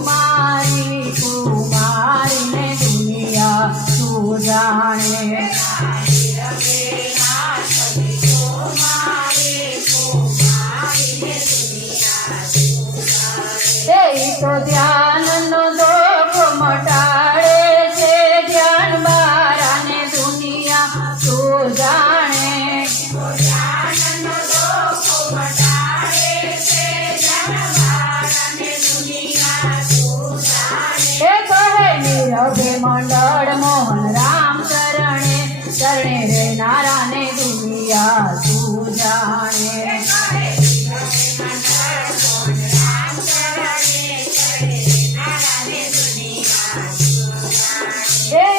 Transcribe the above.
કુમારી કુમારીને દુનિયા તું જાણે તો ધ્યાન નીરવે મંડળ મોહન રામ ચરણે ચરણે રહેનારાને દુનિયા તું જાણે. એ